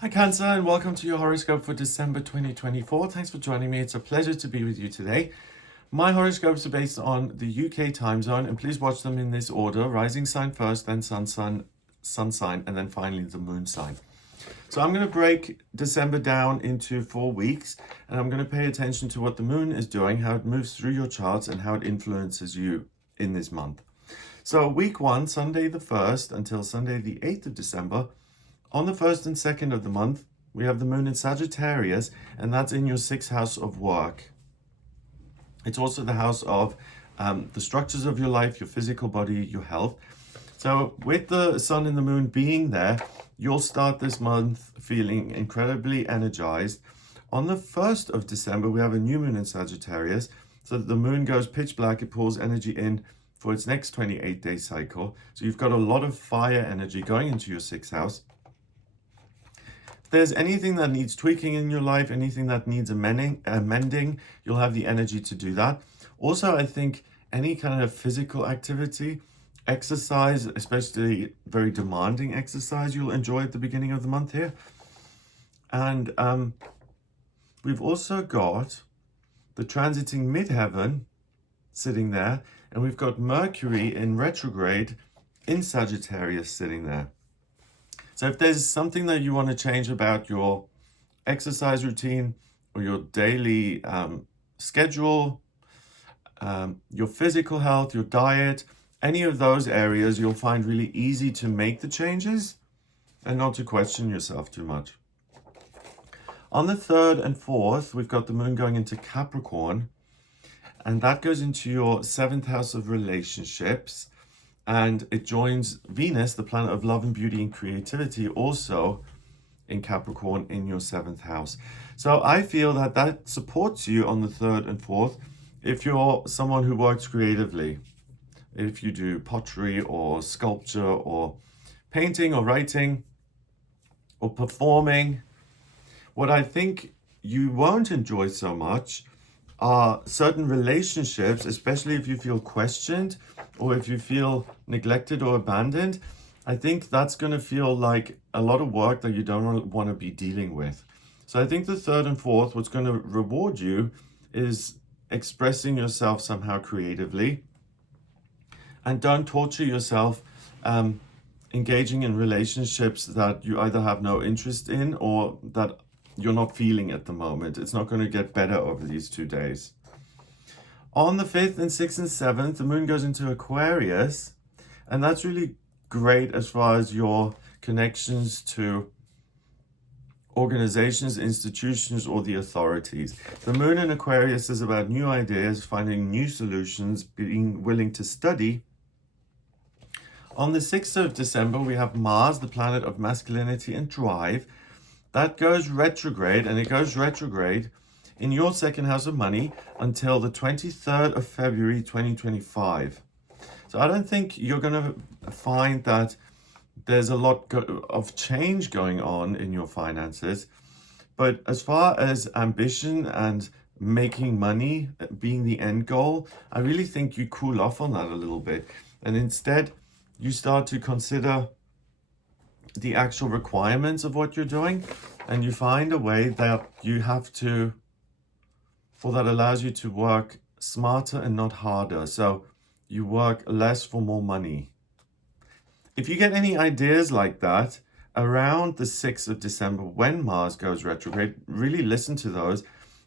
Hi Cancer, and welcome to your horoscope for December 2024. Thanks for joining me. It's a pleasure to be with you today. My horoscopes are based on the UK time zone, and please watch them in this order: rising sign first, then sun sign, and then finally the moon sign. So I'm going to break December down into 4 weeks, and I'm going to pay attention to what the moon is doing, how it moves through your charts, and how it influences you in this month. So week 1, Sunday the 1st until Sunday the 8th of December. On the 1st and 2nd of the month, we have the moon in Sagittarius, and that's in your 6th house of work. It's also the house of the structures of your life, your physical body, your health. So with the sun and the moon being there, you'll start this month feeling incredibly energized. On the 1st of December, we have a new moon in Sagittarius. So the moon goes pitch black, it pulls energy in for its next 28-day cycle. So you've got a lot of fire energy going into your 6th house. If there's anything that needs tweaking in your life, anything that needs amending, you'll have the energy to do that. Also, I think any kind of physical activity, exercise, especially very demanding exercise, you'll enjoy at the beginning of the month here. And we've also got the transiting midheaven sitting there, and we've got Mercury in retrograde in Sagittarius sitting there. So if there's something that you want to change about your exercise routine or your daily schedule, your physical health, your diet, any of those areas, you'll find really easy to make the changes and not to question yourself too much. On the 3rd and 4th, we've got the moon going into Capricorn, and that goes into your 7th house of relationships. And it joins Venus, the planet of love and beauty and creativity, also in Capricorn in your 7th house. So I feel that that supports you on the 3rd and 4th if you're someone who works creatively. If you do pottery or sculpture or painting or writing or performing. What I think you won't enjoy so much are certain relationships, especially if you feel questioned or if you feel neglected or abandoned. I think that's going to feel like a lot of work that you don't want to be dealing with. So I think the 3rd and 4th, what's going to reward you is expressing yourself somehow creatively. And don't torture yourself engaging in relationships that you either have no interest in or that you're not feeling at the moment. It's not going to get better over these 2 days. On the 5th and 6th and 7th, the moon goes into Aquarius, and that's really great as far as your connections to organizations, institutions, or the authorities. The moon in Aquarius is about new ideas, finding new solutions, being willing to study. On the 6th of December, we have Mars, the planet of masculinity and drive. That goes retrograde, and it goes retrograde in your 2nd house of money until the 23rd of February 2025. So I don't think you're going to find that there's a lot of change going on in your finances. But as far as ambition and making money being the end goal, I really think you cool off on that a little bit. And instead, you start to consider the actual requirements of what you're doing, and you find a way that you have to, or that allows you to work smarter and not harder. So you work less for more money. If you get any ideas like that around the 6th of December when Mars goes retrograde, really listen to those,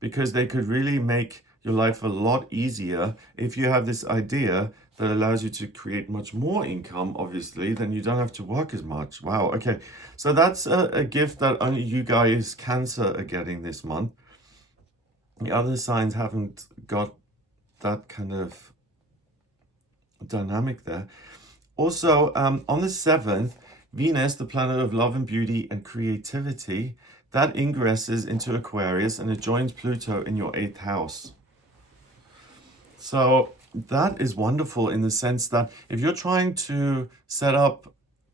because they could really make your life a lot easier if you have this idea that allows you to create much more income, obviously, then you don't have to work as much. Wow, okay. So that's a gift that only you guys, Cancer, are getting this month. The other signs haven't got that kind of dynamic there. Also, on the 7th, Venus, the planet of love and beauty and creativity, that ingresses into Aquarius and it joins Pluto in your 8th house. So that is wonderful in the sense that if you're trying to set up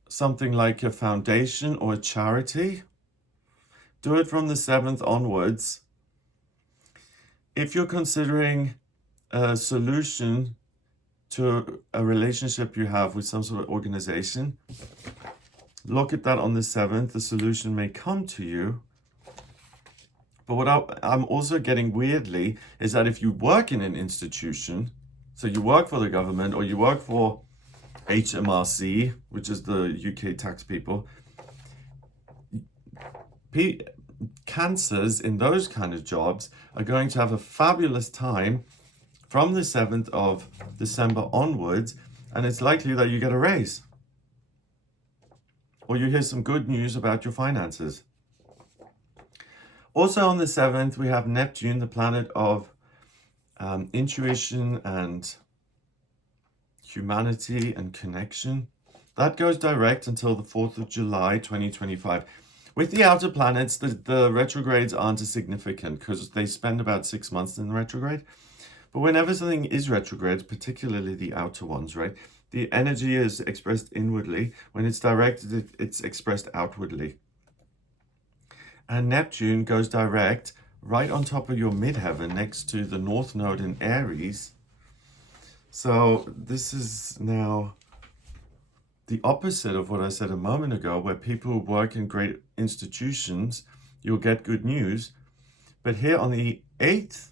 something like a foundation or a charity, do it from the 7th onwards. If you're considering a solution to a relationship you have with some sort of organization, look at that on the 7th. The solution may come to you. But what I'm also getting weirdly is that if you work in an institution, so you work for the government or you work for HMRC, which is the UK tax people, Cancers in those kind of jobs are going to have a fabulous time from the 7th of December onwards, and it's likely that you get a raise or you hear some good news about your finances. Also on the 7th, we have Neptune, the planet of intuition and humanity and connection. That goes direct until the 4th of July 2025. With the outer planets, the retrogrades aren't as significant because they spend about 6 months in retrograde. But whenever something is retrograde, particularly the outer ones, right, the energy is expressed inwardly. When it's directed, it's expressed outwardly. And Neptune goes direct right on top of your midheaven next to the North Node in Aries. So this is now the opposite of what I said a moment ago, where people who work in great institutions, you'll get good news. But here on the 8th,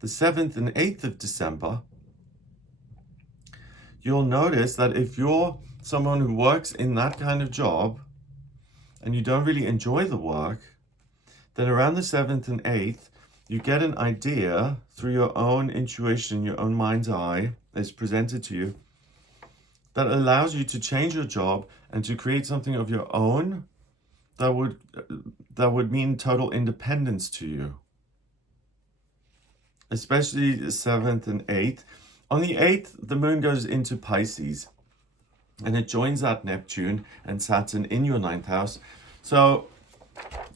the 7th and 8th of December, you'll notice that if you're someone who works in that kind of job and you don't really enjoy the work, then around the 7th and 8th, you get an idea through your own intuition, your own mind's eye is presented to you, that allows you to change your job and to create something of your own that would mean total independence to you. Especially the 7th and 8th. On the 8th, the moon goes into Pisces and it joins that Neptune and Saturn in your 9th house. So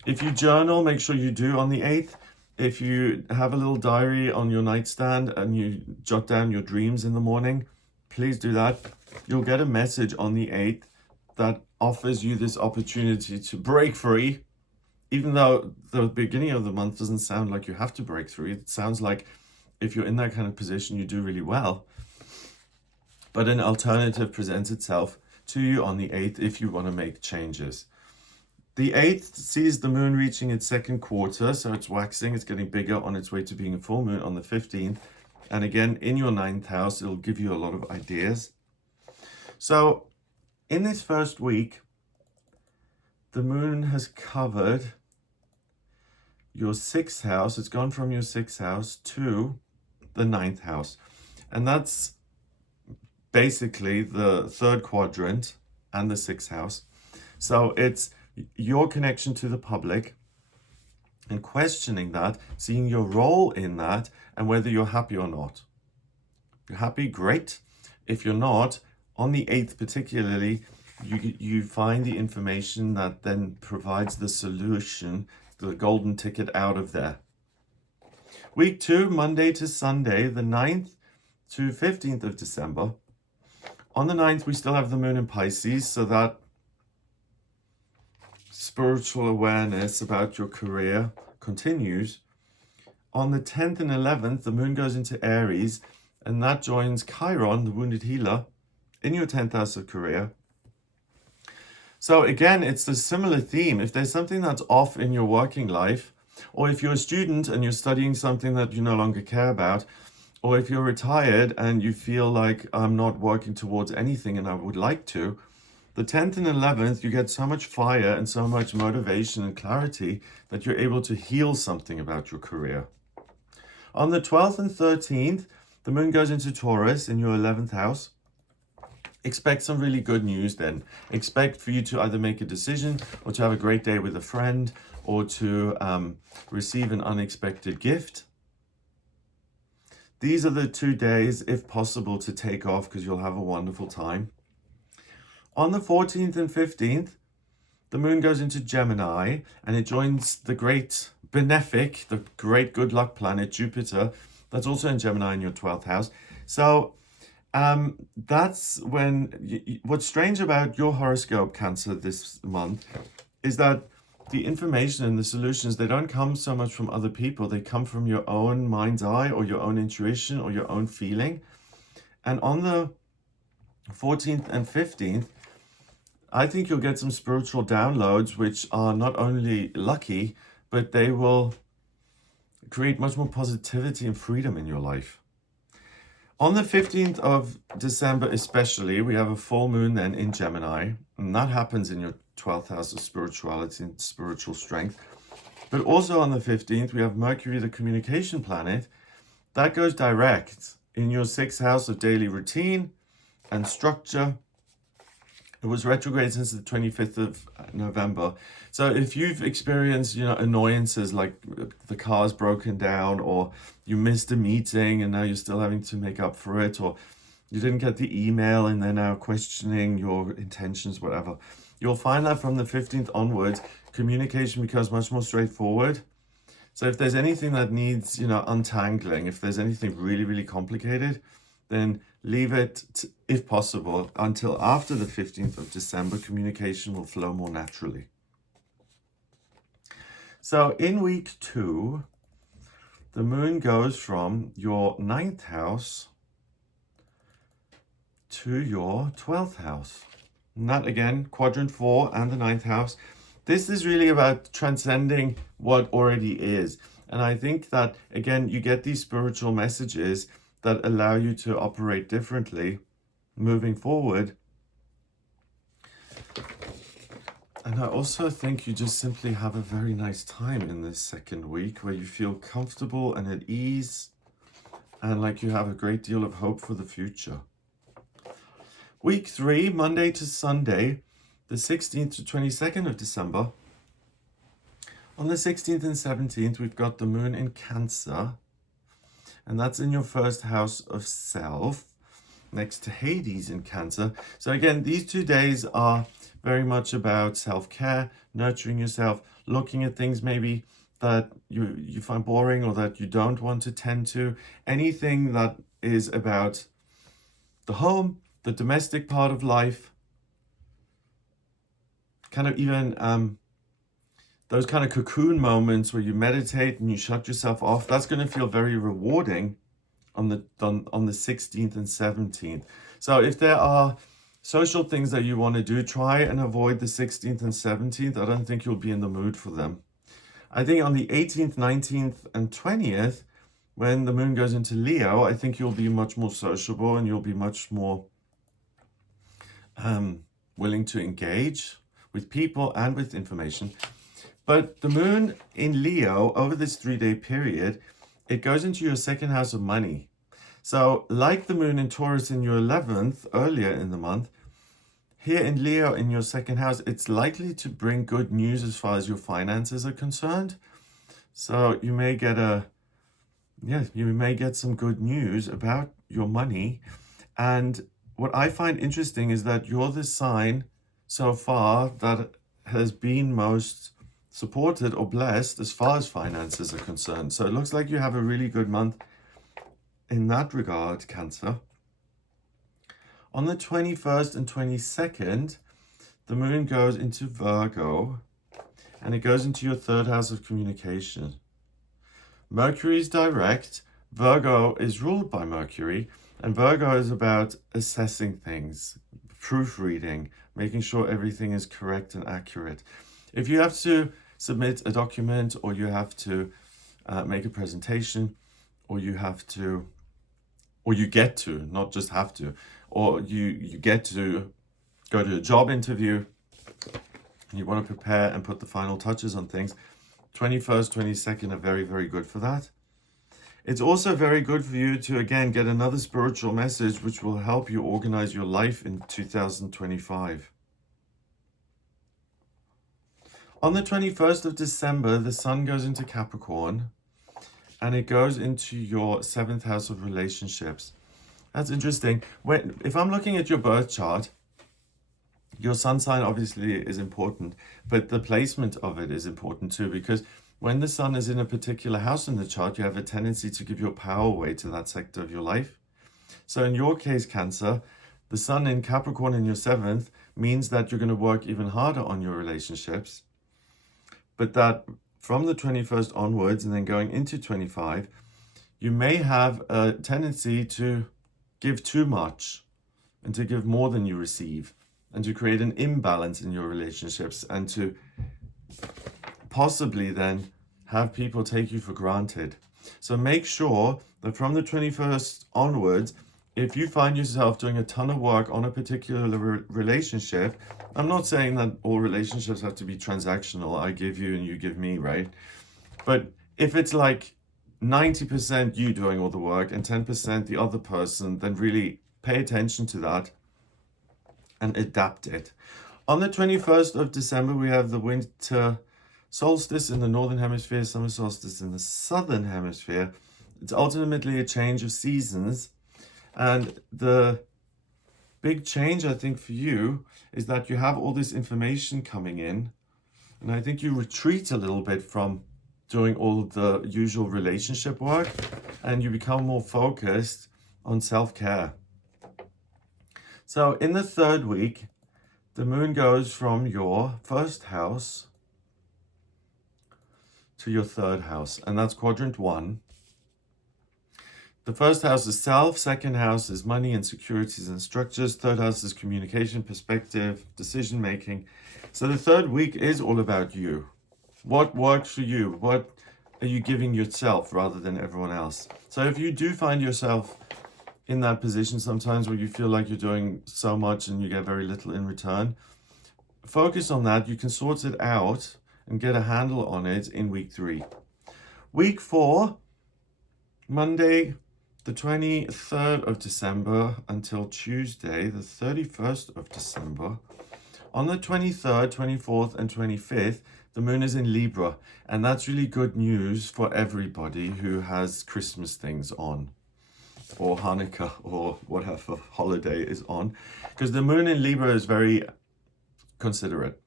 if you journal, make sure you do on the 8th. If you have a little diary on your nightstand and you jot down your dreams in the morning, please do that. You'll get a message on the 8th that offers you this opportunity to break free, even though the beginning of the month doesn't sound like you have to break free. It sounds like if you're in that kind of position, you do really well. But an alternative presents itself to you on the 8th if you want to make changes. The 8th sees the moon reaching its second quarter, so it's waxing, it's getting bigger on its way to being a full moon on the 15th. And again, in your 9th house, it'll give you a lot of ideas. So in this first week, the moon has covered your 6th house. It's gone from your 6th house to the 9th house. And that's basically the 3rd quadrant and the 6th house. So it's your connection to the public and questioning that, seeing your role in that, and whether you're happy or not. If you're happy, great. If you're not, on the 8th particularly, you find the information that then provides the solution, the golden ticket out of there. Week 2, Monday to Sunday, the 9th to 15th of December. On the 9th, we still have the moon in Pisces, so that spiritual awareness about your career continues. On the 10th and 11th, the moon goes into Aries, and that joins Chiron, the wounded healer, in your 10th house of career. So again, it's a similar theme. If there's something that's off in your working life, or if you're a student and you're studying something that you no longer care about, or if you're retired and you feel like I'm not working towards anything and I would like to, the 10th and 11th, you get so much fire and so much motivation and clarity that you're able to heal something about your career. On the 12th and 13th, the moon goes into Taurus in your 11th house. Expect some really good news then. Expect for you to either make a decision or to have a great day with a friend or to receive an unexpected gift. These are the 2 days, if possible, to take off because you'll have a wonderful time. On the 14th and 15th, the moon goes into Gemini and it joins the great benefic, the great good luck planet Jupiter, that's also in Gemini in your 12th house. So that's when, what's strange about your horoscope, Cancer, this month is that the information and the solutions, they don't come so much from other people. They come from your own mind's eye or your own intuition or your own feeling. And on the 14th and 15th, I think you'll get some spiritual downloads, which are not only lucky, but they will create much more positivity and freedom in your life. On the 15th of December especially, we have a full moon then in Gemini, and that happens in your 12th house of spirituality and spiritual strength. But also on the 15th, we have Mercury, the communication planet, that goes direct in your 6th house of daily routine and structure. It was retrograde since the 25th of November. So if you've experienced, annoyances like the car's broken down, or you missed a meeting and now you're still having to make up for it, or you didn't get the email and they're now questioning your intentions, whatever, you'll find that from the 15th onwards, communication becomes much more straightforward. So if there's anything that needs, untangling, if there's anything really, really complicated, then leave it, if possible, until after the 15th of December. Communication will flow more naturally. So in week 2, the moon goes from your 9th house to your 12th house. And that, again, quadrant 4 and the 9th house. This is really about transcending what already is. And I think that, again, you get these spiritual messages that allow you to operate differently moving forward. And I also think you just simply have a very nice time in this second week where you feel comfortable and at ease and like you have a great deal of hope for the future. Week 3, Monday to Sunday, the 16th to 22nd of December. On the 16th and 17th, we've got the moon in Cancer, and that's in your 1st house of self, next to Hades in Cancer. So again, these 2 days are very much about self-care, nurturing yourself, looking at things maybe that you find boring or that you don't want to tend to. Anything that is about the home, the domestic part of life, kind of even those kind of cocoon moments where you meditate and you shut yourself off, that's going to feel very rewarding on the 16th and 17th. So if there are social things that you want to do, try and avoid the 16th and 17th. I don't think you'll be in the mood for them. I think on the 18th, 19th, and 20th, when the moon goes into Leo, I think you'll be much more sociable and you'll be much more willing to engage with people and with information. But the moon in Leo, over this 3-day period, it goes into your 2nd house of money. So like the moon in Taurus in your 11th earlier in the month, here in Leo in your 2nd house, it's likely to bring good news as far as your finances are concerned. So you may get some good news about your money. And what I find interesting is that you're the sign so far that has been most supported or blessed as far as finances are concerned. So it looks like you have a really good month in that regard, Cancer. On the 21st and 22nd, the moon goes into Virgo and it goes into your 3rd house of communication. Mercury is direct. Virgo is ruled by Mercury, and Virgo is about assessing things, proofreading, making sure everything is correct and accurate. If you have to submit a document, or you have to make a presentation, or you get to, not just have to, or you get to go to a job interview, and you want to prepare and put the final touches on things, 21st, 22nd are very, very good for that. It's also very good for you to, again, get another spiritual message which will help you organize your life in 2025. On the 21st of December, the sun goes into Capricorn and it goes into your 7th house of relationships. That's interesting. If I'm looking at your birth chart, your sun sign obviously is important, but the placement of it is important too, because when the sun is in a particular house in the chart, you have a tendency to give your power away to that sector of your life. So in your case, Cancer, the sun in Capricorn in your 7th means that you're going to work even harder on your relationships. But that from the 21st onwards and then going into 25, you may have a tendency to give too much and to give more than you receive. and to create an imbalance in your relationships, and to possibly then have people take you for granted. So make sure that from the 21st onwards, if you find yourself doing a ton of work on a particular relationship, I'm not saying that all relationships have to be transactional, I give you and you give me, right? But if it's like 90% you doing all the work and 10% the other person, then really pay attention to that and adapt it. On the 21st of December, we have the winter solstice in the northern hemisphere, summer solstice in the southern hemisphere. It's ultimately a change of seasons. And the big change, I think, for you is that you have all this information coming in. And I think you retreat a little bit from doing all of the usual relationship work, and you become more focused on self-care. So in the third week, the moon goes from your first house to your third house, and that's quadrant 1. The first house is self, second house is money and securities and structures, third house is communication, perspective, decision making. So the third week is all about you. What works for you? What are you giving yourself rather than everyone else? So if you do find yourself in that position sometimes where you feel like you're doing so much and you get very little in return, focus on that. You can sort it out and get a handle on it in week 3. Week 4, Monday, the 23rd of December until Tuesday, the 31st of December. On the 23rd, 24th, and 25th, the moon is in Libra. And that's really good news for everybody who has Christmas things on, or Hanukkah, or whatever holiday is on. Because the moon in Libra is very considerate.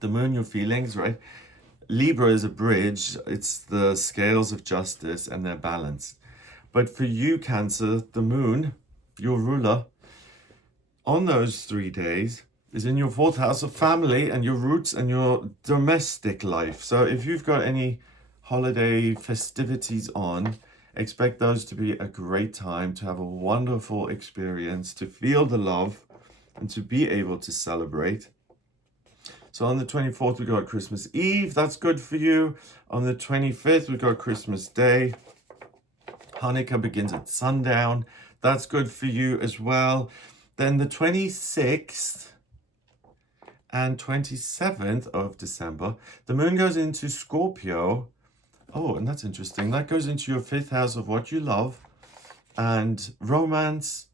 The moon, your feelings, right? Libra is a bridge. It's the scales of justice and they're balanced. But for you, Cancer, the moon, your ruler, on those 3 days is in your 4th house of family and your roots and your domestic life. So if you've got any holiday festivities on, expect those to be a great time, to have a wonderful experience, to feel the love and to be able to celebrate. So on the 24th, we got Christmas Eve. That's good for you. On the 25th, we got Christmas Day. Hanukkah begins at sundown. That's good for you as well. Then the 26th and 27th of December, the moon goes into Scorpio. Oh, and that's interesting. That goes into your 5th house of what you love and romance.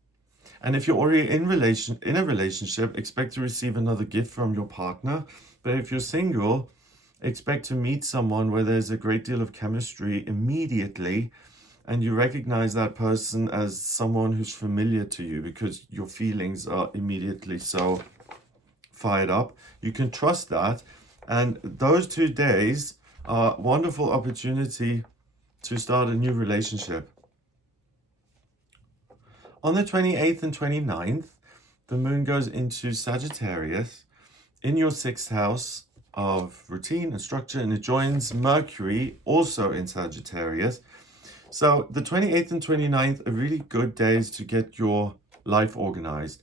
And if you're already in a relationship, expect to receive another gift from your partner. But if you're single, expect to meet someone where there's a great deal of chemistry immediately, and you recognize that person as someone who's familiar to you because your feelings are immediately so fired up. You can trust that. And those 2 days are a wonderful opportunity to start a new relationship. On the 28th and 29th, the moon goes into Sagittarius in your 6th house of routine and structure, and it joins Mercury also in Sagittarius. So the 28th and 29th are really good days to get your life organized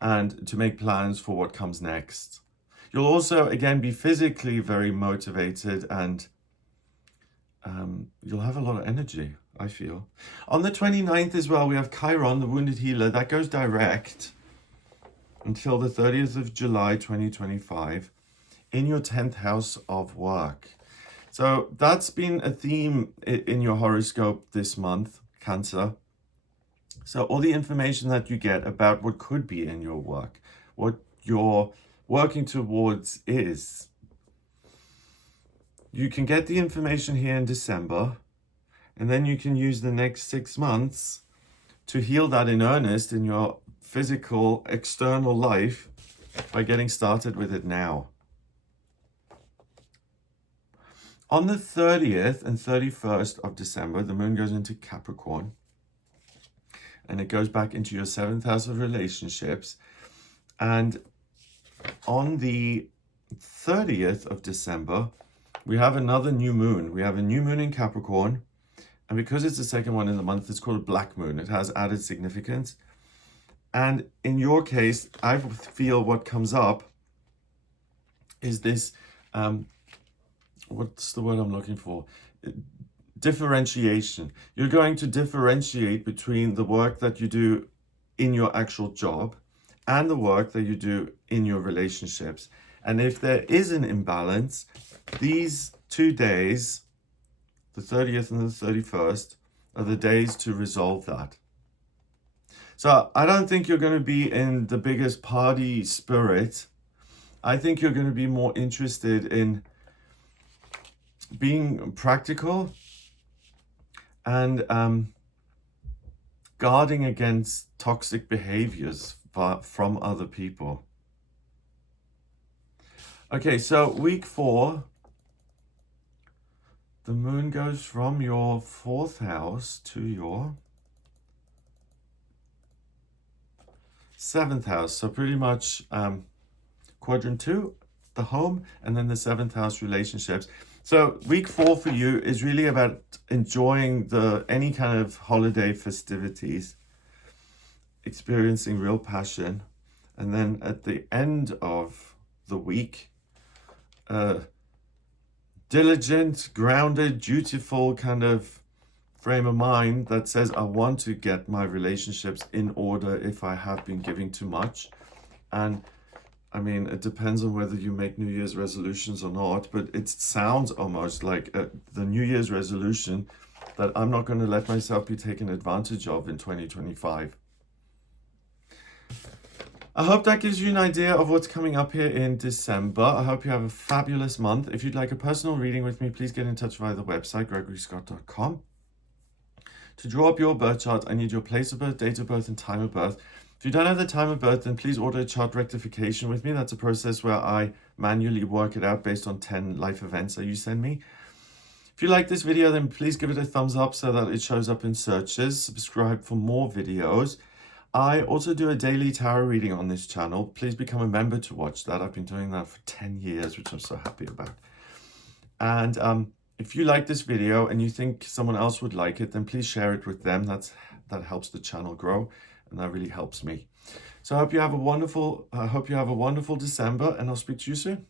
and to make plans for what comes next. You'll also, again, be physically very motivated, and you'll have a lot of energy, I feel. On the 29th as well, we have Chiron, the wounded healer. That goes direct until the 30th of July, 2025, in your 10th house of work. So that's been a theme in your horoscope this month, Cancer. So all the information that you get about what could be in your work, what you're working towards is, you can get the information here in December, and then you can use the next 6 months to heal that in earnest in your physical, external life by getting started with it now. On the 30th and 31st of December, the moon goes into Capricorn, and it goes back into your 7th house of relationships. And on the 30th of December, we have another new moon. We have a new moon in Capricorn. And because it's the second one in the month, it's called a black moon. It has added significance. And in your case, I feel what comes up is this, what's the word I'm looking for? Differentiation. You're going to differentiate between the work that you do in your actual job and the work that you do in your relationships. And if there is an imbalance, these 2 days, the 30th and the 31st, are the days to resolve that. So I don't think you're going to be in the biggest party spirit. I think you're going to be more interested in being practical and guarding against toxic behaviors from other people. Okay, so week 4, the moon goes from your 4th house to your 7th house. So pretty much quadrant 2, the home, and then the 7th house, relationships. So week 4 for you is really about enjoying any kind of holiday festivities, experiencing real passion, and then at the end of the week, diligent, grounded, dutiful kind of frame of mind that says, I want to get my relationships in order if I have been giving too much. And I mean, it depends on whether you make New Year's resolutions or not, but it sounds almost like the New Year's resolution that I'm not going to let myself be taken advantage of in 2025. I hope that gives you an idea of what's coming up here in December. I hope you have a fabulous month. If you'd like a personal reading with me, please get in touch via the website, gregoryscott.com. To draw up your birth chart, I need your place of birth, date of birth, and time of birth. If you don't have the time of birth, then please order a chart rectification with me. That's a process where I manually work it out based on 10 life events that you send me. If you like this video, then please give it a thumbs up so that it shows up in searches. Subscribe for more videos. I also do a daily tarot reading on this channel. Please become a member to watch that. I've been doing that for 10 years, which I'm so happy about. And if you like this video and you think someone else would like it, then please share it with them. That helps the channel grow, and that really helps me. So I hope you have a wonderful December, and I'll speak to you soon.